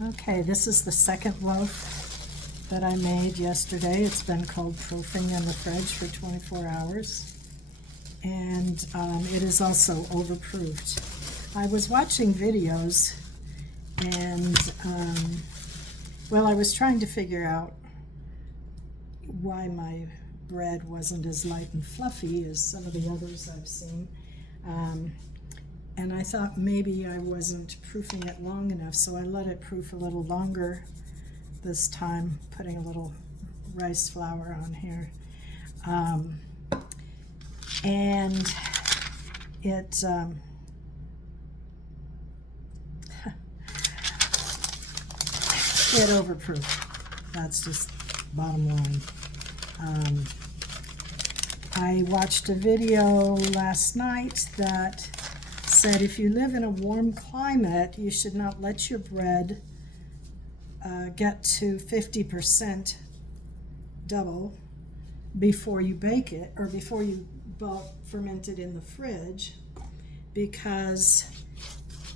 Okay, this is the second loaf that I made yesterday. It's been cold proofing in the fridge for 24 hours. And it is also overproofed. I was watching videos and, well, I was trying to figure out why my bread wasn't as light and fluffy as some of the others I've seen. And I thought maybe I wasn't proofing it long enough, so I let it proof a little longer this time, putting a little rice flour on here. And it it overproofed. That's just bottom line. I watched a video last night that said if you live in a warm climate, you should not let your bread get to 50% double before you bake it, or before you ferment it in the fridge, because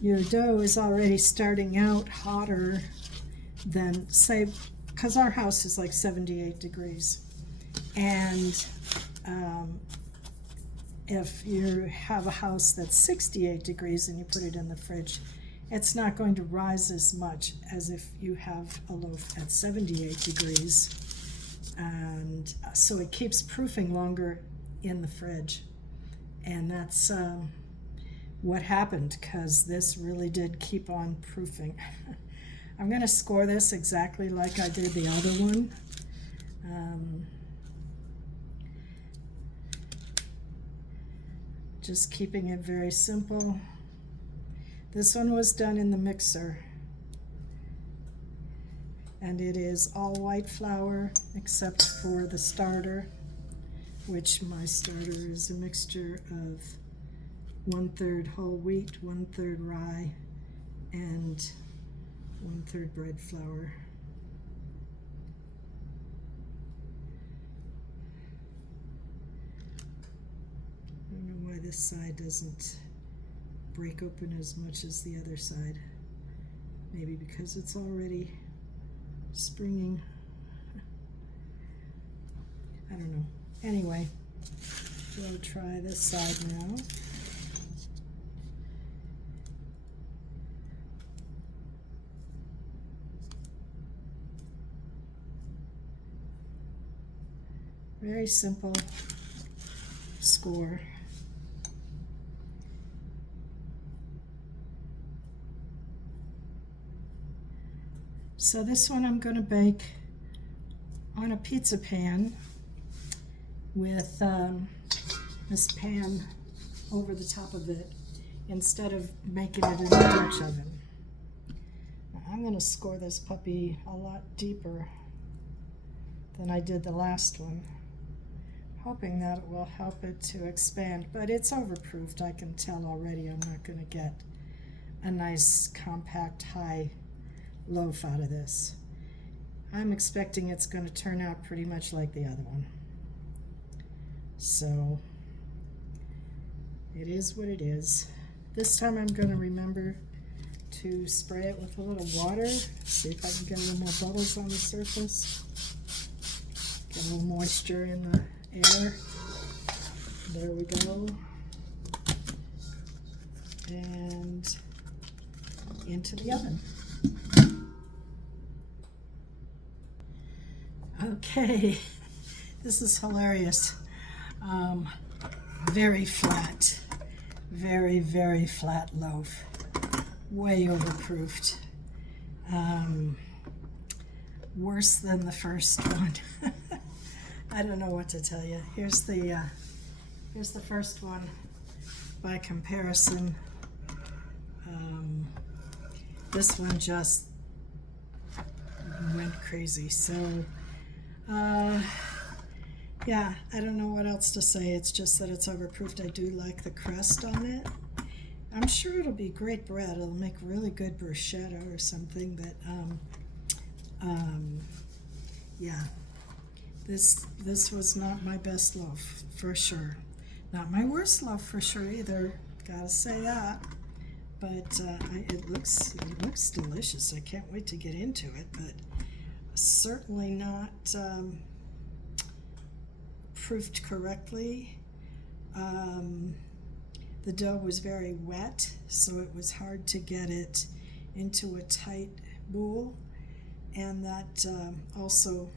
your dough is already starting out hotter than, say, because our house is like 78 degrees. And if you have a house that's 68 degrees and you put it in the fridge, it's not going to rise as much as if you have a loaf at 78 degrees. And so it keeps proofing longer in the fridge. And that's what happened, because this really did keep on proofing. I'm going to score this exactly like I did the other one. Just keeping it very simple. This one was done in the mixer, and it is all white flour except for the starter, which my starter is a mixture of 1/3 whole wheat, 1/3 rye, and 1/3 bread flour. I don't know why this side doesn't break open as much as the other side. Maybe because it's already springing. I don't know. Anyway, we'll try this side now. Very simple score. So this one I'm going to bake on a pizza pan with this pan over the top of it, instead of making it in a Dutch oven. Now I'm going to score this puppy a lot deeper than I did the last one, hoping that it will help it to expand, but it's overproofed. I can tell already I'm not going to get a nice compact high loaf out of this. I'm expecting it's going to turn out pretty much like the other one. So it is what it is. This time I'm going to remember to spray it with a little water, see if I can get a little more bubbles on the surface, get a little moisture in the air. There we go. And into the oven. Okay, this is hilarious. Very flat, very, very flat loaf. Way overproofed. Worse than the first one. I don't know what to tell you. Here's the first one by comparison. This one just went crazy. So yeah, I don't know what else to say. It's just that it's overproofed. I do like the crust on it. I'm sure it'll be great bread. It'll make really good bruschetta or something, but yeah, this was not my best loaf for sure. Not my worst loaf for sure either, gotta say that. but it looks delicious. I can't wait to get into it, but certainly not proofed correctly. The dough was very wet, so it was hard to get it into a tight bowl, and that also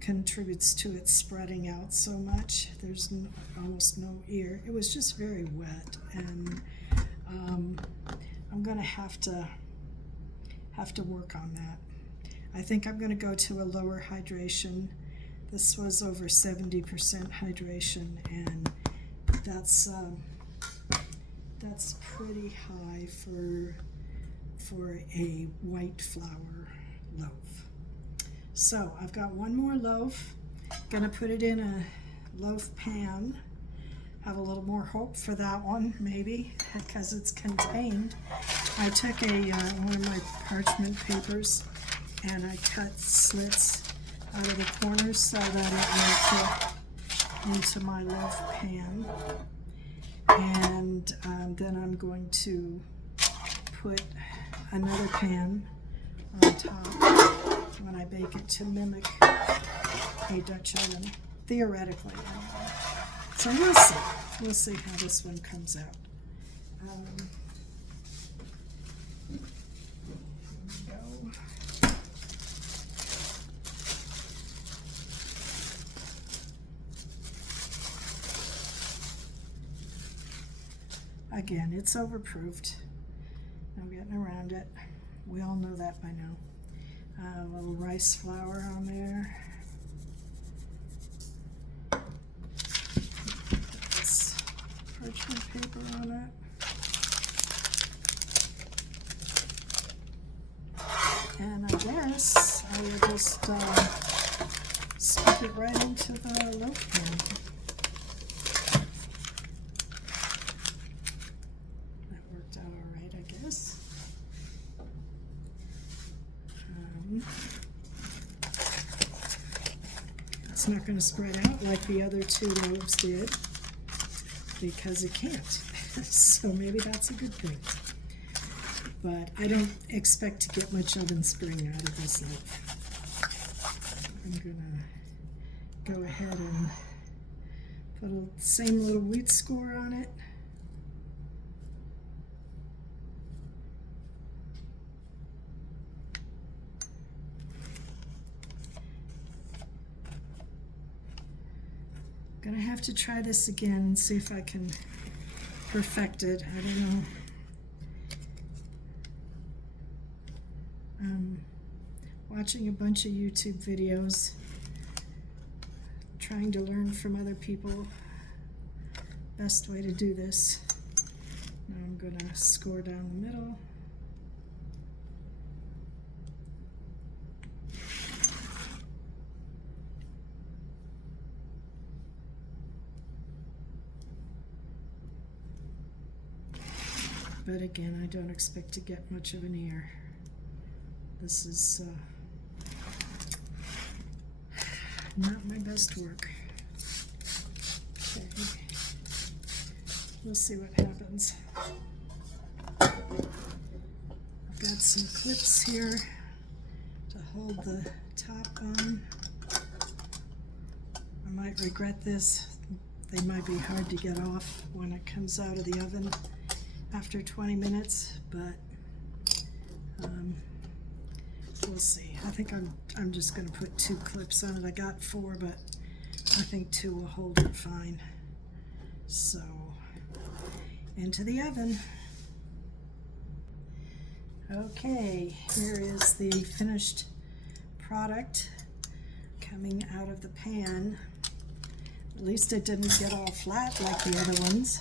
contributes to it spreading out so much. There's almost no ear. It was just very wet, and I'm gonna have to work on that. I think I'm gonna go to a lower hydration. This was over 70% hydration, and that's pretty high for a white flour loaf. So I've got one more loaf. Gonna put it in a loaf pan. Have a little more hope for that one, maybe, because it's contained. I took one of my parchment papers and I cut slits out of the corners so that it will fit into my loaf pan. And then I'm going to put another pan on top when I bake it to mimic a Dutch oven, theoretically. So we'll see how this one comes out. Here we go. Again, it's overproofed. No getting around it. We all know that by now. A little rice flour on there. Put this parchment paper on it. And I guess I will just scoop it right into the loaf pan. It's not going to spread out like the other two loaves did, because it can't. So maybe that's a good thing. But I don't expect to get much oven spring out of this loaf. I'm going to go ahead and put the same little wheat score on it. Gonna have to try this again and see if I can perfect it. I don't know. Watching a bunch of YouTube videos, trying to learn from other people. Best way to do this. Now I'm gonna score down the middle. But again, I don't expect to get much of an ear. This is not my best work. Okay. We'll see what happens. I've got some clips here to hold the top on. I might regret this. They might be hard to get off when it comes out of the oven after 20 minutes, but we'll see. I think I'm just going to put 2 clips on it. I got 4, but I think 2 will hold it fine. So, into the oven. Okay, here is the finished product coming out of the pan. At least it didn't get all flat like the other ones.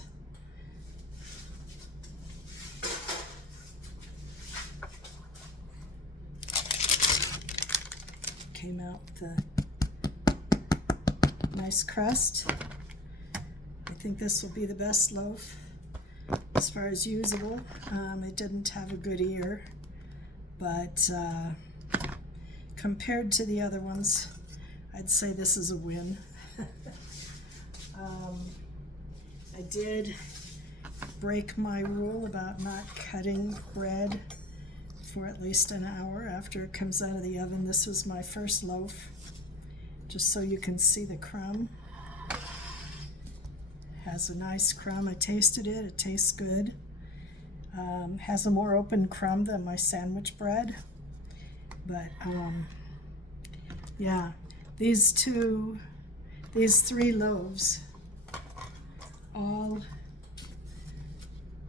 Came out with a nice crust. I think this will be the best loaf as far as usable. It didn't have a good ear, but compared to the other ones, I'd say this is a win. I did break my rule about not cutting bread for at least an hour after it comes out of the oven. This was my first loaf, just so you can see the crumb. Has a nice crumb. I tasted it. It tastes good. Has a more open crumb than my sandwich bread. But yeah, these 3 loaves, all,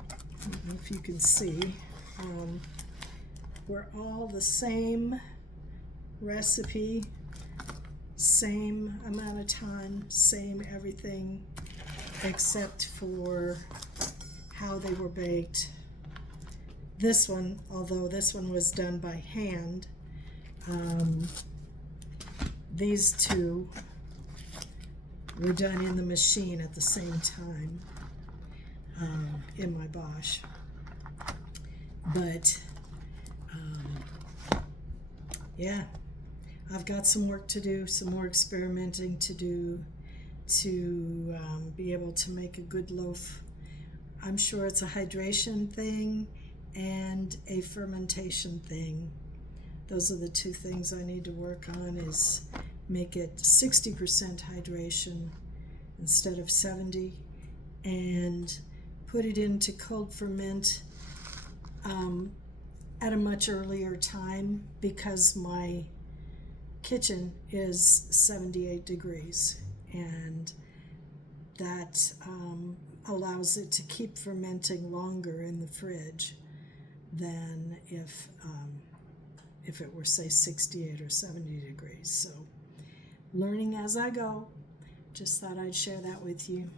I don't know if you can see, were all the same recipe, same amount of time, same everything, except for how they were baked. This one, although this one was done by hand, these 2 were done in the machine at the same time in my Bosch. But yeah, I've got some work to do, some more experimenting to do to be able to make a good loaf. I'm sure it's a hydration thing and a fermentation thing. Those are the 2 things I need to work on, is make it 60% hydration instead of 70, and put it into cold ferment at a much earlier time, because my kitchen is 78 degrees, and that allows it to keep fermenting longer in the fridge than if it were, say, 68 or 70 degrees. So learning as I go. Just thought I'd share that with you.